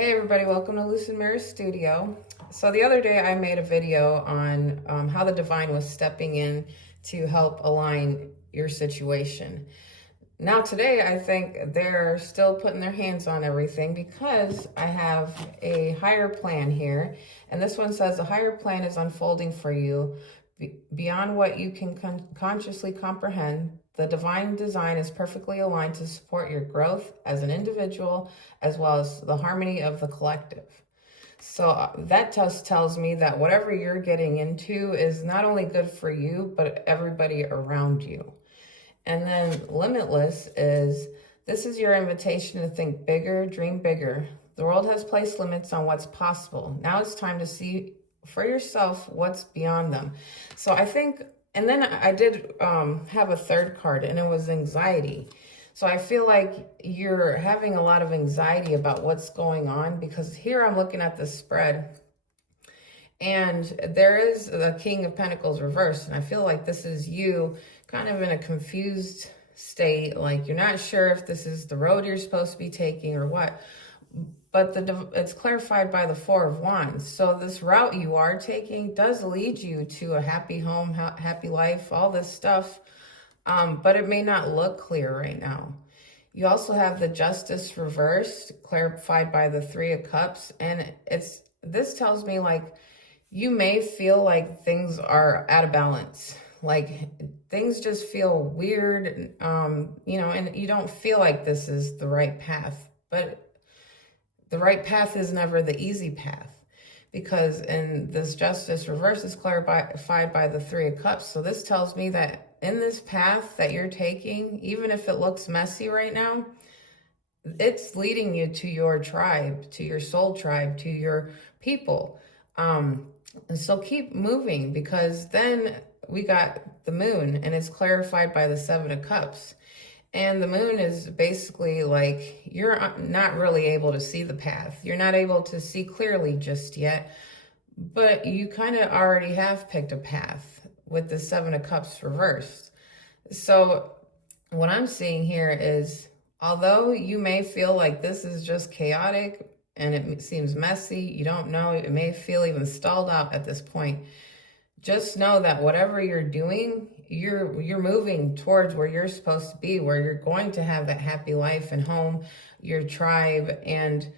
Hey everybody, welcome to Lucid Mirror Studio. So the other day I made a video on how the divine was stepping in to help align your situation. Now today I think they're still putting their hands on everything because I have a higher plan here. And this one says a higher plan is unfolding for you beyond what you can consciously comprehend. The divine design is perfectly aligned to support your growth as an individual, as well as the harmony of the collective. So that just tells me that whatever you're getting into is not only good for you, but everybody around you. And then limitless is, this is your invitation to think bigger, dream bigger. The world has placed limits on what's possible. Now it's time to see for yourself what's beyond them. So I think, and then I did have a third card, and it was anxiety. So I feel like you're having a lot of anxiety about what's going on, because here I'm looking at the spread and there is the King of Pentacles reversed. And I feel like this is you kind of in a confused state. Like you're not sure if this is the road you're supposed to be taking or what. But it's clarified by the Four of Wands. So this route you are taking does lead you to a happy home, happy life, all this stuff. But it may not look clear right now. You also have the Justice reversed, clarified by the Three of Cups. And this tells me like you may feel like things are out of balance. Like things just feel weird, and you don't feel like this is the right path. But the right path is never the easy path, because in this Justice reverse is clarified by the Three of Cups. So this tells me that in this path that you're taking, even if it looks messy right now, it's leading you to your tribe, to your soul tribe, to your people. And so keep moving, because then we got the Moon, and it's clarified by the Seven of Cups. And the Moon is basically like you're not really able to see the path. You're not able to see clearly just yet, but you kind of already have picked a path with the Seven of Cups reversed. So what I'm seeing here is, although you may feel like this is just chaotic and it seems messy, you don't know, it may feel even stalled out at this point, just know that whatever you're doing, you're moving towards where you're supposed to be, where you're going to have that happy life and home, your tribe. And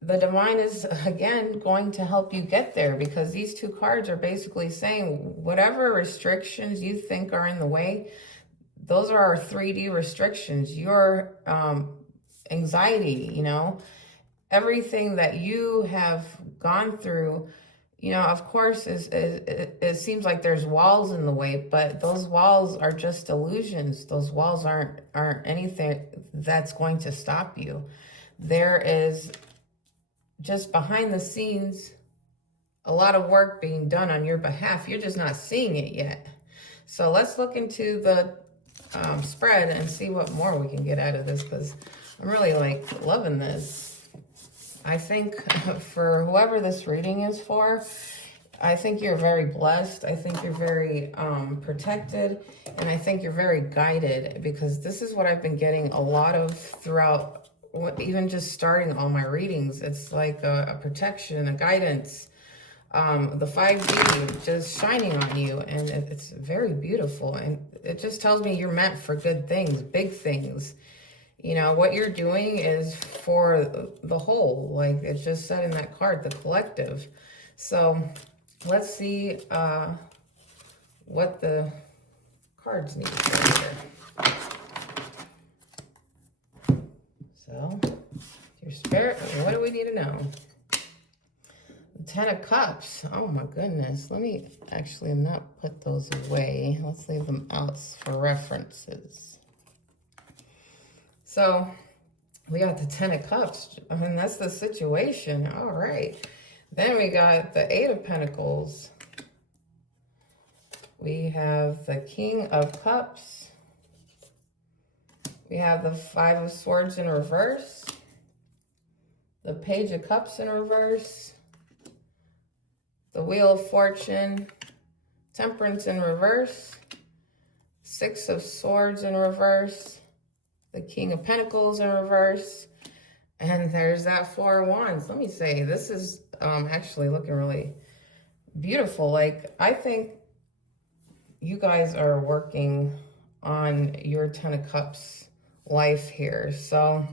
the divine is, again, going to help you get there, because these two cards are basically saying whatever restrictions you think are in the way, those are our 3D restrictions. Your anxiety, everything that you have gone through, of course, it seems like there's walls in the way, but those walls are just illusions. Those walls aren't anything that's going to stop you. There is just behind the scenes a lot of work being done on your behalf. You're just not seeing it yet. So let's look into the spread and see what more we can get out of this, because I'm really loving this. I think for whoever this reading is for, I think you're very blessed. I think you're very protected, and I think you're very guided, because this is what I've been getting a lot of throughout, even just starting all my readings. It's like a protection, a guidance, the 5D just shining on you, and it's very beautiful. And it just tells me you're meant for good things, big things. What you're doing is for the whole, like it just said in that card, the collective. So let's see what the cards need to say here. So, your spirit, what do we need to know? The Ten of Cups. Oh my goodness. Let me actually not put those away. Let's leave them out for references. So we got the Ten of Cups. I mean, that's the situation. All right. Then we got the Eight of Pentacles. We have the King of Cups. We have the Five of Swords in reverse. The Page of Cups in reverse. The Wheel of Fortune. Temperance in reverse. Six of Swords in reverse. The King of Pentacles in reverse, And there's that Four of Wands. Let me say, this is actually looking really beautiful. Like, I think you guys are working on your Ten of Cups life here. So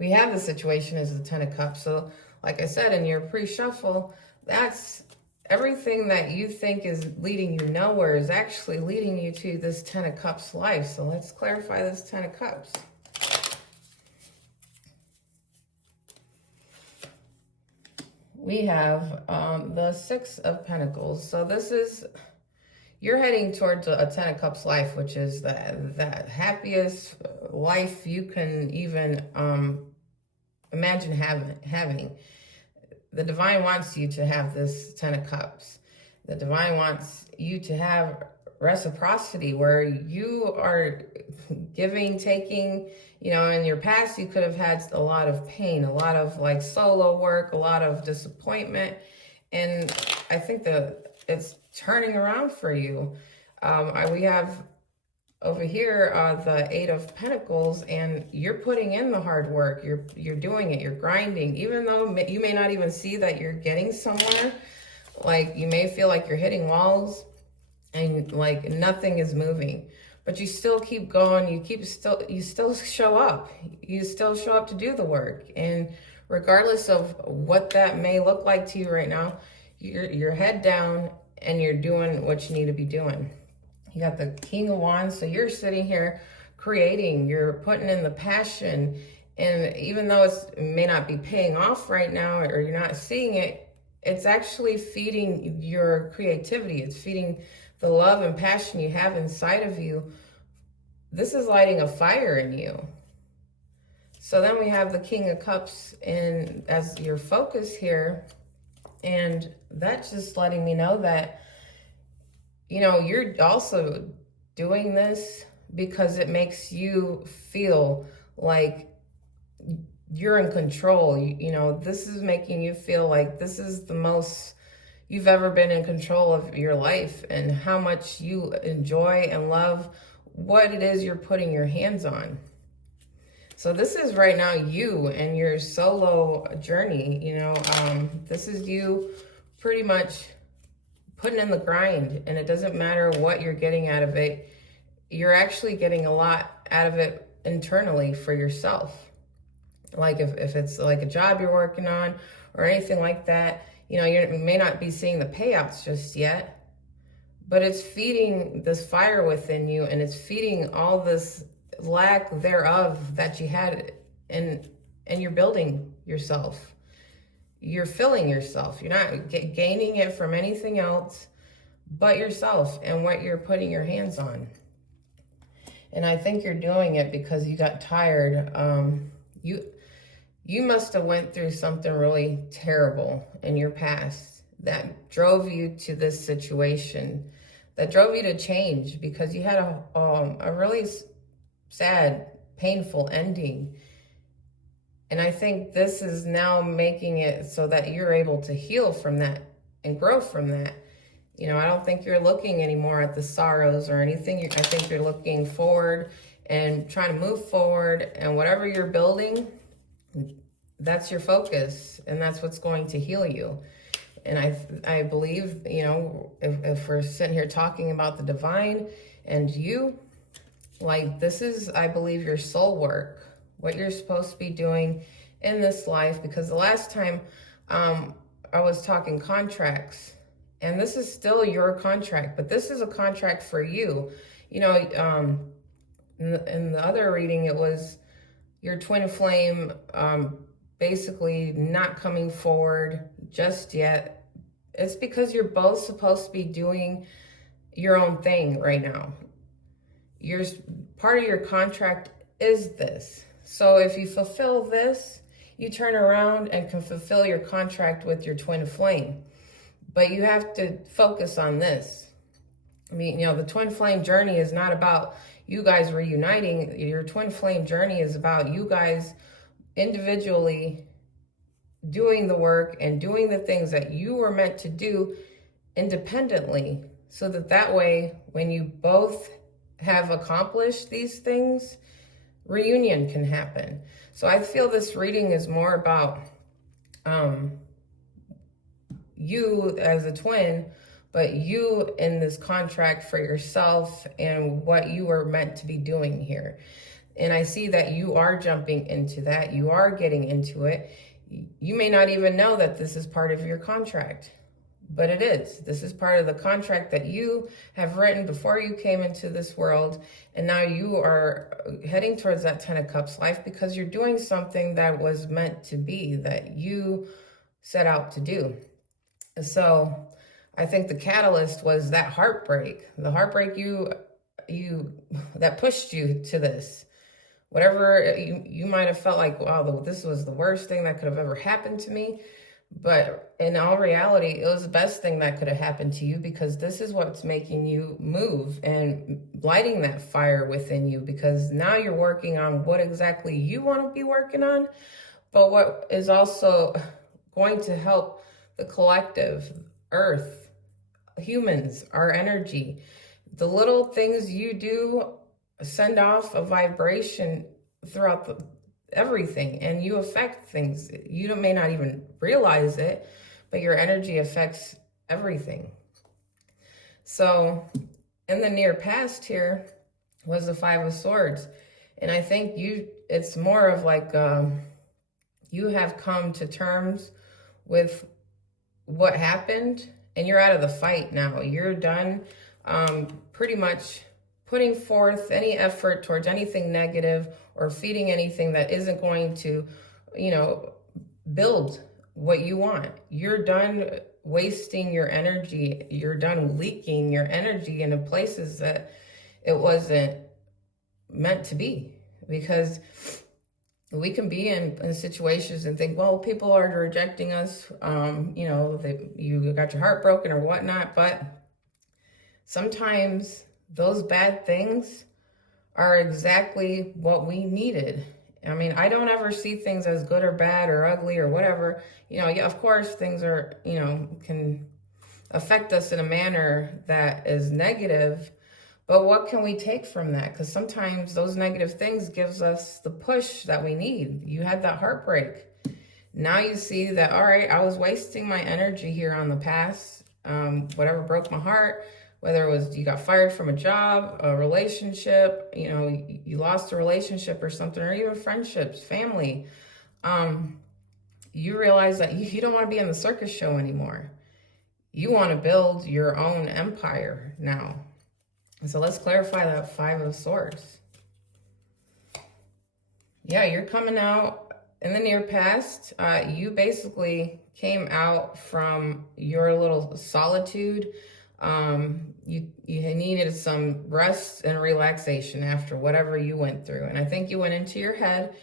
we have the situation as the Ten of Cups. So like I said, in your pre-shuffle, that's everything that you think is leading you nowhere is actually leading you to this Ten of Cups life. So let's clarify this Ten of Cups. We have the Six of Pentacles. So this is, you're heading towards a Ten of Cups life, which is that happiest life you can even imagine having. The divine wants you to have this Ten of Cups. The divine wants you to have reciprocity where you are giving, taking. You know, in your past, you could have had a lot of pain, a lot of like solo work, a lot of disappointment. And I think that it's turning around for you. We have over here the Eight of Pentacles, and you're putting in the hard work. You're doing it. You're grinding, even though you may not even see that you're getting somewhere. Like, you may feel like you're hitting walls and like nothing is moving, but you still keep going. You still show up. You still show up to do the work, and regardless of what that may look like to you right now, you're head down and you're doing what you need to be doing. You got the King of Wands, so you're sitting here creating, you're putting in the passion, and even though it may not be paying off right now or you're not seeing it, it's actually feeding your creativity. It's feeding the love and passion you have inside of you. This is lighting a fire in you. So then we have the King of Cups in as your focus here, and that's just letting me know that, you know, you're also doing this because it makes you feel like you're in control. You know, this is making you feel like this is the most you've ever been in control of your life, and how much you enjoy and love what it is you're putting your hands on. So this is right now you and your solo journey. You know, this is you pretty much putting in the grind, and it doesn't matter what you're getting out of it. You're actually getting a lot out of it internally for yourself. Like if it's like a job you're working on or anything like that, you know, you may not be seeing the payouts just yet, but it's feeding this fire within you, and it's feeding all this lack thereof that you had, and you're building yourself. You're filling yourself. You're not gaining it from anything else but yourself and what you're putting your hands on. And I think you're doing it because you got tired. You must have went through something really terrible in your past that drove you to this situation, that drove you to change because you had a really sad, painful ending. And I think this is now making it so that you're able to heal from that and grow from that. You know, I don't think you're looking anymore at the sorrows or anything. I think you're looking forward and trying to move forward, and whatever you're building, that's your focus, and that's what's going to heal you. And I believe, you know, if we're sitting here talking about the divine and you, like, this is, I believe, your soul work, what you're supposed to be doing in this life. Because the last time I was talking contracts, and this is still your contract, but this is a contract for you. You know, in the other reading, it was your twin flame basically not coming forward just yet. It's because you're both supposed to be doing your own thing right now. Part of your contract is this. So if you fulfill this, you turn around and can fulfill your contract with your twin flame. But you have to focus on this. I mean, you know, the twin flame journey is not about you guys reuniting. Your twin flame journey is about you guys individually doing the work and doing the things that you were meant to do independently, so that way, when you both have accomplished these things, reunion can happen. So I feel this reading is more about you as a twin, but you in this contract for yourself and what you are meant to be doing here. And I see that you are jumping into that. You are getting into it. You may not even know that this is part of your contract, but it is. This is part of the contract that you have written before you came into this world. And now you are heading towards that 10 of Cups life because you're doing something that was meant to be, that you set out to do. So I think the catalyst was that heartbreak, the heartbreak that pushed you to this. Whatever you might have felt like, wow, this was the worst thing that could have ever happened to me. But in all reality, it was the best thing that could have happened to you, because this is what's making you move and lighting that fire within you, because now you're working on what exactly you want to be working on, but what is also going to help the collective, Earth, humans, our energy. The little things you do send off a vibration throughout everything, and you affect things. You may not even realize it, but your energy affects everything. So in the near past here was the Five of Swords. And I think it's more of like you have come to terms with what happened, and you're out of the fight now. You're done pretty much putting forth any effort towards anything negative or feeding anything that isn't going to, build what you want. You're done wasting your energy. You're done leaking your energy into places that it wasn't meant to be, because we can be in situations and think, well, people are rejecting us. You got your heart broken or whatnot, but sometimes those bad things are exactly what we needed. I mean, I don't ever see things as good or bad or ugly or whatever. Yeah, of course, things are, can affect us in a manner that is negative. But what can we take from that? Because sometimes those negative things gives us the push that we need. You had that heartbreak. Now you see that, all right, I was wasting my energy here on the past. Whatever broke my heart, whether it was you got fired from a job, a relationship, you lost a relationship or something, or even friendships, family. You realize that you don't want to be in the circus show anymore. You want to build your own empire now. So let's clarify that Five of Swords. Yeah, you're coming out in the near past. You basically came out from your little solitude. You needed some rest and relaxation after whatever you went through. And I think you went into your head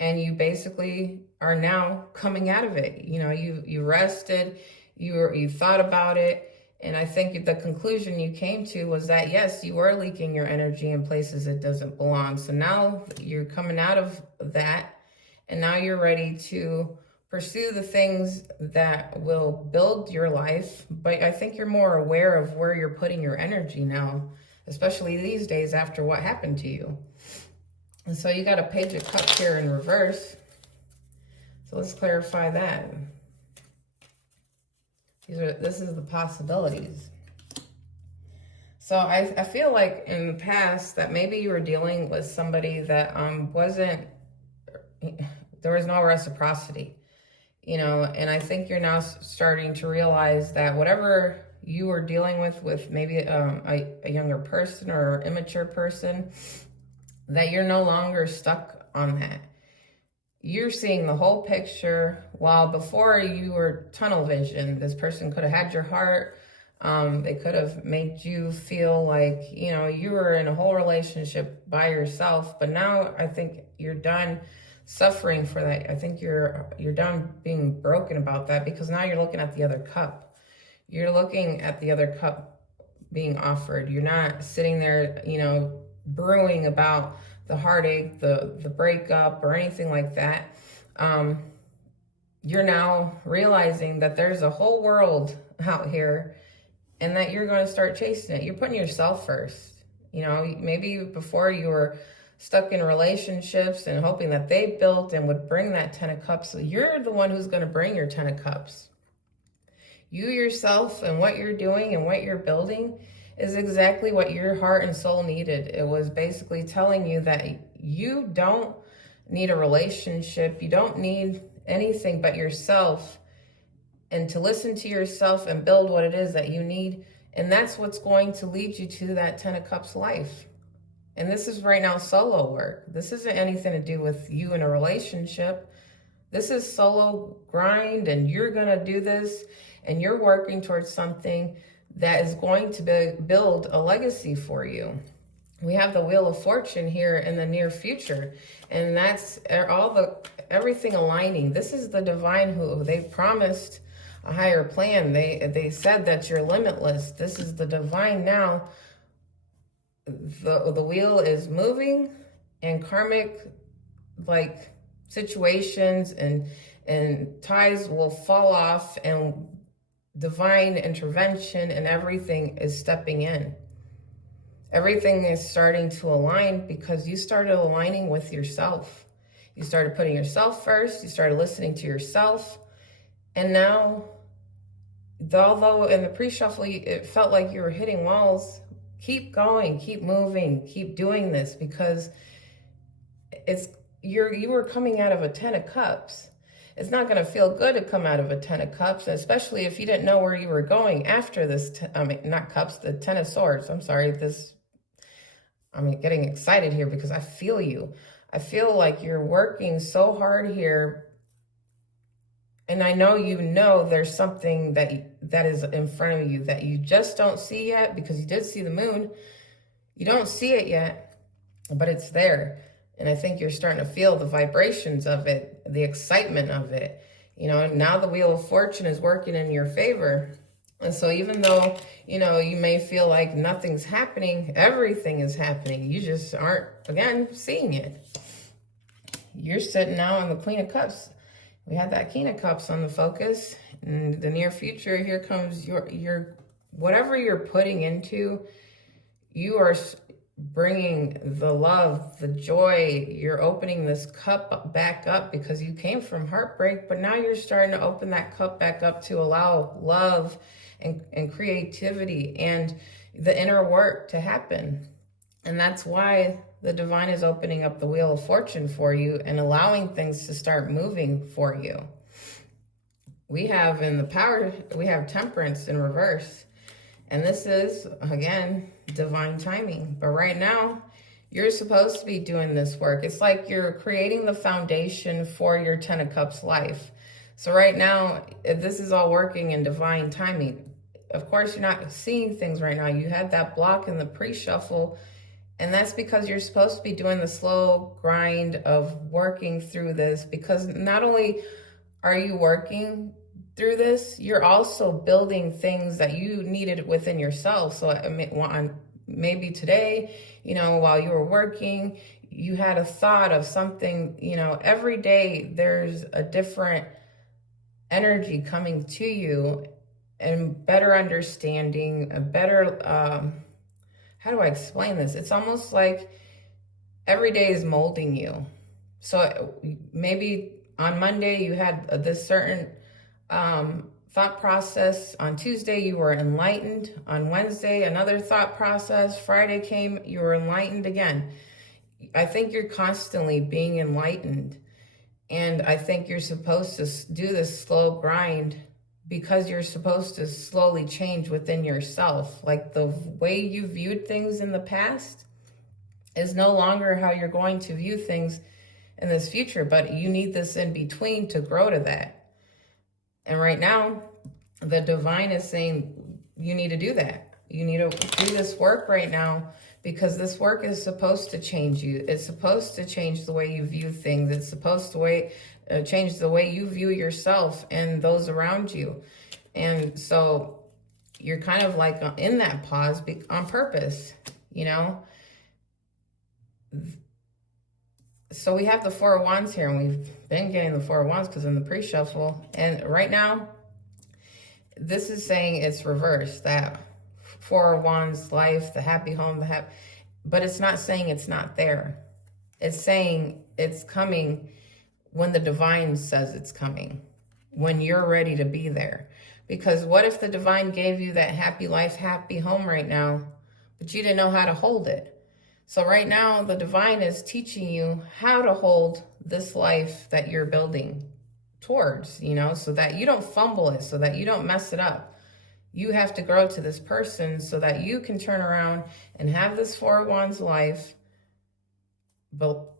and you basically are now coming out of it. You rested, you thought about it. And I think the conclusion you came to was that, yes, you were leaking your energy in places it doesn't belong. So now you're coming out of that, and now you're ready to pursue the things that will build your life. But I think you're more aware of where you're putting your energy now, especially these days after what happened to you. And so you got a Page of Cups here in reverse. So let's clarify that. This is the possibilities. So I feel like in the past that maybe you were dealing with somebody that there was no reciprocity, and I think you're now starting to realize that whatever you were dealing with maybe a younger person or immature person, that you're no longer stuck on that. You're seeing the whole picture, while before you were tunnel vision. This person could have had your heart. They could have made you feel like, you were in a whole relationship by yourself. But now I think you're done suffering for that. I think you're done being broken about that, because now you're looking at the other cup. You're looking at the other cup being offered. You're not sitting there, brewing about the heartache, the breakup, or anything like that. You're now realizing that there's a whole world out here, and that you're going to start chasing it. You're putting yourself first. Maybe before you were stuck in relationships and hoping that they built and would bring that 10 of cups. So you're the one who's going to bring your 10 of cups. You yourself and what you're doing and what you're building is exactly what your heart and soul needed. It was basically telling you that you don't need a relationship. You don't need anything but yourself, and to listen to yourself and build what it is that you need. And that's what's going to lead you to that 10 of cups life. And this is right now solo work. This isn't anything to do with you in a relationship. This is solo grind, and you're going to do this, and you're working towards something that is going to build a legacy for you. We have the Wheel of Fortune here in the near future, and that's everything aligning. This is the divine who they promised a higher plan. They said that you're limitless. This is the divine now. The wheel is moving, and karmic like situations and ties will fall off, and divine intervention and everything is stepping in. Everything is starting to align because you started aligning with yourself. You started putting yourself first. You started listening to yourself. And now, although in the pre-shuffle, it felt like you were hitting walls, keep going, keep moving, keep doing this, because you were coming out of a 10 of cups. It's not going to feel good to come out of a 10 of cups, especially if you didn't know where you were going after this. Not cups, the 10 of swords. I'm sorry. I'm getting excited here because I feel you. I feel like you're working so hard here. And I know there's something that is in front of you that you just don't see yet, because you did see the moon. You don't see it yet, but it's there. And I think you're starting to feel the vibrations of it, the excitement of it. Now the Wheel of Fortune is working in your favor. And so even though, you may feel like nothing's happening, everything is happening. You just aren't, again, seeing it. You're sitting now on the Queen of Cups. We had that King of Cups on the focus. In the near future, here comes your whatever you're putting into, you are bringing the love, the joy. You're opening this cup back up because you came from heartbreak, but now you're starting to open that cup back up to allow love and creativity and the inner work to happen. And that's why the divine is opening up the Wheel of Fortune for you and allowing things to start moving for you. We have in the power, we have Temperance in reverse. And this is, again, divine timing. But right now, you're supposed to be doing this work. It's like you're creating the foundation for your 10 of Cups life. So right now, this is all working in divine timing. Of course, you're not seeing things right now. You had that block in the pre-shuffle, and that's because you're supposed to be doing the slow grind of working through this, because not only are you working through this, you're also building things that you needed within yourself. So maybe today, while you were working, you had a thought of something. Every day there's a different energy coming to you, and better understanding, a better, how do I explain this? It's almost like every day is molding you. So maybe on Monday you had this certain thought process. On Tuesday, you were enlightened. On Wednesday, another thought process. Friday came, you were enlightened again. I think you're constantly being enlightened. And I think you're supposed to do this slow grind because you're supposed to slowly change within yourself. Like the way you viewed things in the past is no longer how you're going to view things in this future, but you need this in between to grow to that. And right now, the divine is saying you need to do that. You need to do this work right now, because this work is supposed to change you. It's supposed to change the way you view things. It's supposed to change the way you view yourself and those around you. And so you're kind of like in that pause on purpose, So we have the Four of Wands here, and we've been getting the Four of Wands because in the pre-shuffle. And right now, this is saying it's reversed, that Four of Wands life, the happy home, but it's not saying it's not there. It's saying it's coming when the divine says it's coming, when you're ready to be there. Because what if the divine gave you that happy life, happy home right now, but you didn't know how to hold it? So right now, the divine is teaching you how to hold this life that you're building towards, you know, so that you don't fumble it, so that you don't mess it up. You have to grow to this person so that you can turn around and have this Four of Wands life. But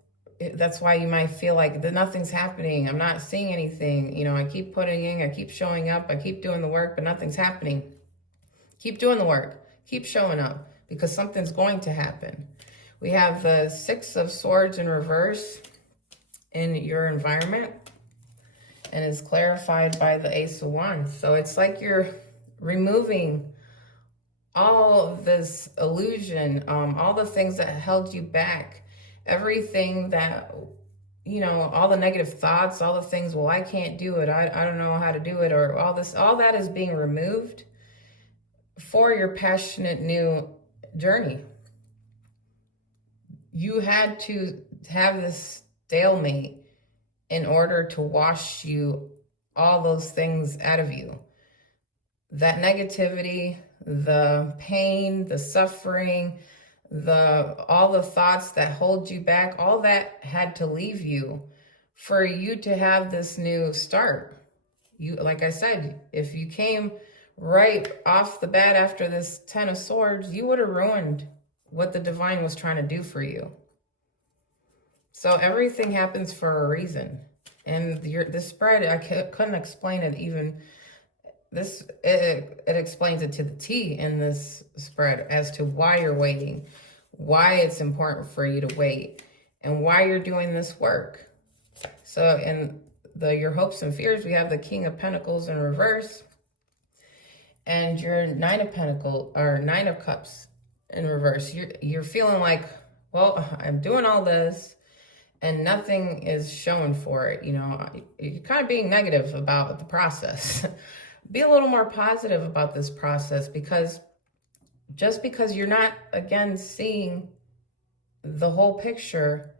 that's why you might feel like nothing's happening. I'm not seeing anything. You know, I keep putting in, I keep showing up, I keep doing the work, but nothing's happening. Keep doing the work. Keep showing up, because something's going to happen. We have the Six of Swords in reverse in your environment, and it's clarified by the Ace of Wands. So it's like you're removing all of this illusion, all the things that held you back, everything that, you know, all the negative thoughts, all the things, well, I can't do it, I don't know how to do it, or all that is being removed for your passionate new journey. You had to have this stalemate in order to wash you all those things out of you. That negativity, the pain, the suffering, all the thoughts that hold you back, all that had to leave you for you to have this new start. You, like I said, if you came right off the bat after this Ten of Swords, you would have ruined what the divine was trying to do for you. So everything happens for a reason. And this spread, I couldn't explain it even. It explains it to the T in this spread as to why you're waiting, why it's important for you to wait, and why you're doing this work. So in your hopes and fears, we have the King of Pentacles in reverse, and your Nine of Cups in reverse. You're feeling like, well, I'm doing all this and nothing is shown for it. You know, you're kind of being negative about the process. Be a little more positive about this process, because just because you're not, again, seeing the whole picture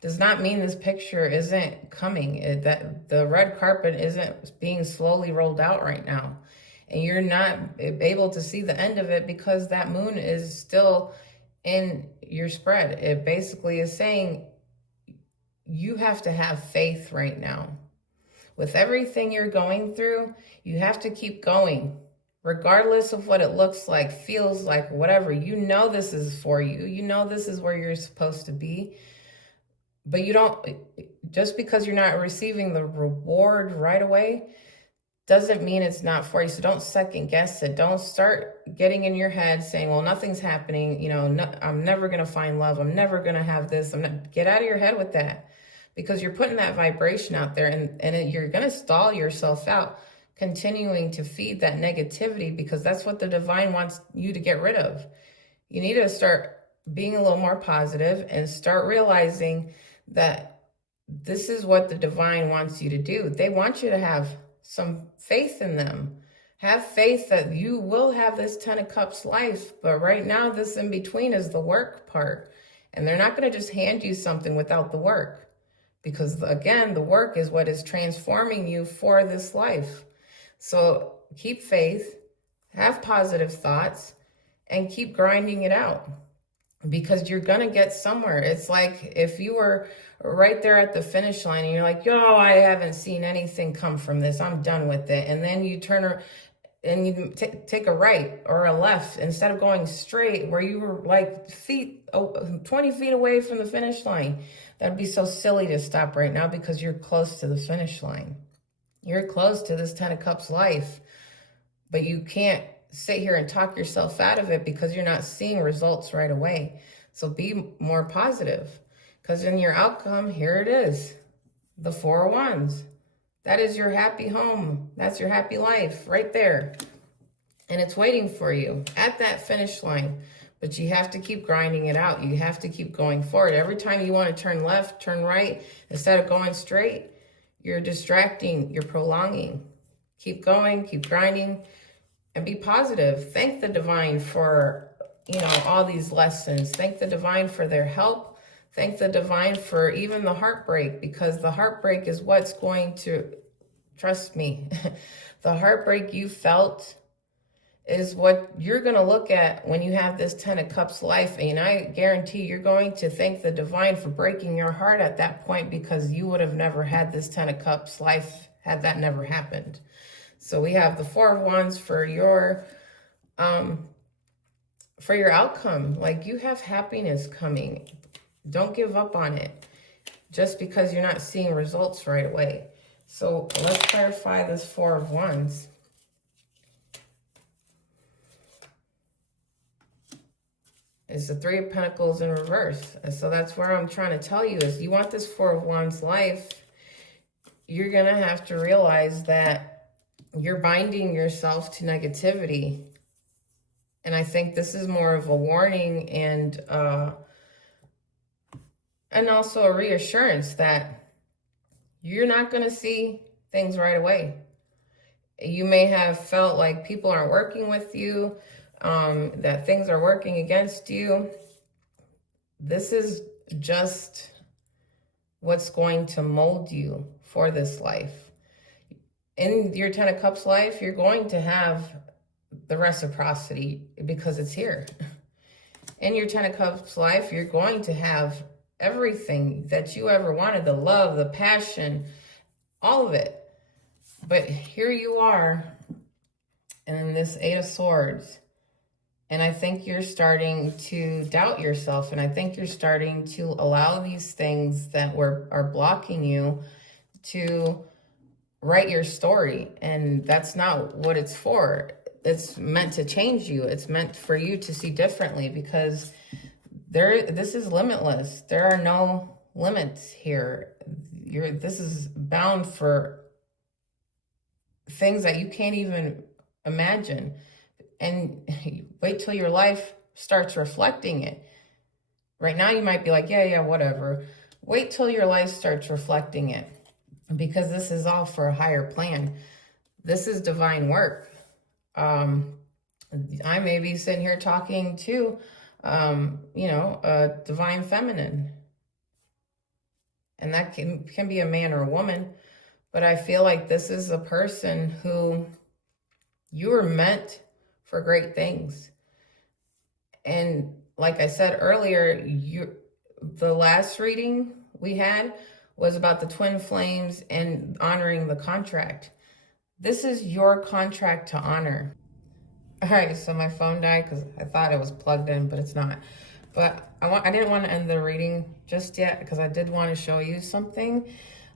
does not mean this picture isn't coming, that the red carpet isn't being slowly rolled out right now. And you're not able to see the end of it because that moon is still in your spread. It basically is saying you have to have faith right now. With everything you're going through, you have to keep going, regardless of what it looks like, feels like, whatever. You know this is for you. You know this is where you're supposed to be. But you don't, just because you're not receiving the reward right away, doesn't mean it's not for you. So don't second guess it. Don't start getting in your head saying, well, nothing's happening. You know, I'm never going to find love. I'm never going to have this. Get out of your head with that, because you're putting that vibration out there, and you're going to stall yourself out, continuing to feed that negativity, because that's what the divine wants you to get rid of. You need to start being a little more positive and start realizing that this is what the divine wants you to do. They want you to have some faith in them. Have faith that you will have this Ten of Cups life. But right now, this in between is the work part. And they're not going to just hand you something without the work. Because again, the work is what is transforming you for this life. So keep faith, have positive thoughts, and keep grinding it out, because you're going to get somewhere. It's like if you were right there at the finish line and you're like, yo, I haven't seen anything come from this, I'm done with it. And then you turn and you take a right or a left instead of going straight where you were like 20 feet away from the finish line. That'd be so silly to stop right now, because you're close to the finish line. You're close to this Ten of Cups life, but you can't sit here and talk yourself out of it because you're not seeing results right away. So be more positive, because in your outcome, here it is, the Four of Wands. That is your happy home. That's your happy life right there. And it's waiting for you at that finish line. But you have to keep grinding it out. You have to keep going forward. Every time you want to turn left, turn right, instead of going straight, you're distracting, you're prolonging. Keep going, keep grinding, and be positive. Thank the divine for, all these lessons. Thank the divine for their help. Thank the divine for even the heartbreak, because the heartbreak is what's going to, trust me, the heartbreak you felt is what you're going to look at when you have this 10 of Cups life. And I guarantee you're going to thank the divine for breaking your heart at that point, because you would have never had this 10 of Cups life had that never happened. So we have the Four of Wands for your outcome. Like, you have happiness coming. Don't give up on it just because you're not seeing results right away. So let's clarify this Four of Wands. It's the Three of Pentacles in reverse. And so that's where I'm trying to tell you is, you want this Four of Wands life, you're going to have to realize that you're binding yourself to negativity. And I think this is more of a warning and also a reassurance that you're not going to see things right away. You may have felt like people aren't working with you, that things are working against you. This is just what's going to mold you for this life. In your 10 of Cups life, you're going to have the reciprocity because it's here. In your 10 of Cups life, you're going to have everything that you ever wanted, the love, the passion, all of it. But here you are in this Eight of Swords. And I think you're starting to doubt yourself. And I think you're starting to allow these things that are blocking you to write your story. And that's not what it's for. It's meant to change you. It's meant for you to see differently, because this is limitless. There are no limits here. This is bound for things that you can't even imagine. And wait till your life starts reflecting it. Right now you might be like, yeah, whatever. Wait till your life starts reflecting it, because this is all for a higher plan. This is divine work. I may be sitting here talking to, a divine feminine. And that can be a man or a woman. But I feel like this is a person who you were meant for great things. And like I said earlier, the last reading we had was about the twin flames and honoring the contract. This is your contract to honor. All right, so my phone died because I thought it was plugged in, but it's not. But I didn't want to end the reading just yet, because I did want to show you something,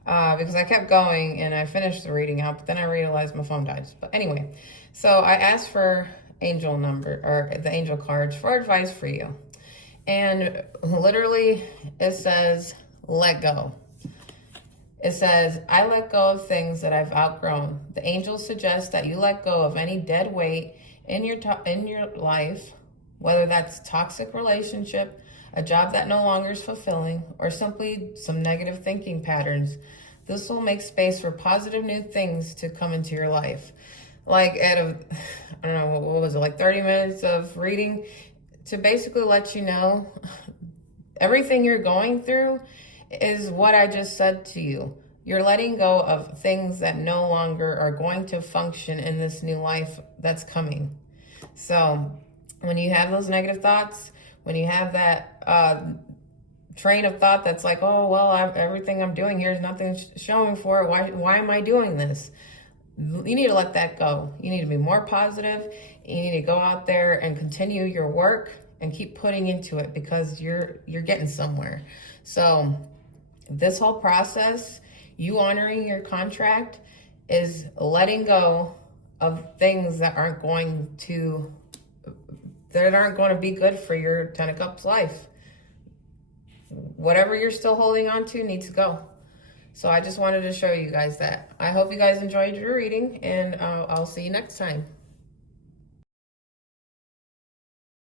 because I kept going and I finished the reading out, but then I realized my phone died. But anyway, so I asked for angel number, or the angel cards, for advice for you. And literally it says, let go. It says, I let go of things that I've outgrown. The angels suggest that you let go of any dead weight in your life, whether that's toxic relationship, a job that no longer is fulfilling, or simply some negative thinking patterns. This will make space for positive new things to come into your life. Like I don't know, what was it, like 30 minutes of reading to basically let you know everything you're going through is what I just said to you. You're letting go of things that no longer are going to function in this new life that's coming. So when you have those negative thoughts, when you have that train of thought that's like, oh, well, everything I'm doing here is nothing showing for it. Why am I doing this? You need to let that go. You need to be more positive. You need to go out there and continue your work and keep putting into it, because you're getting somewhere. So this whole process, you honoring your contract, is letting go of things that aren't going to be good for your 10 of Cups life. Whatever you're still holding on to needs to go. So I just wanted to show you guys that. I hope you guys enjoyed your reading, and I'll see you next time.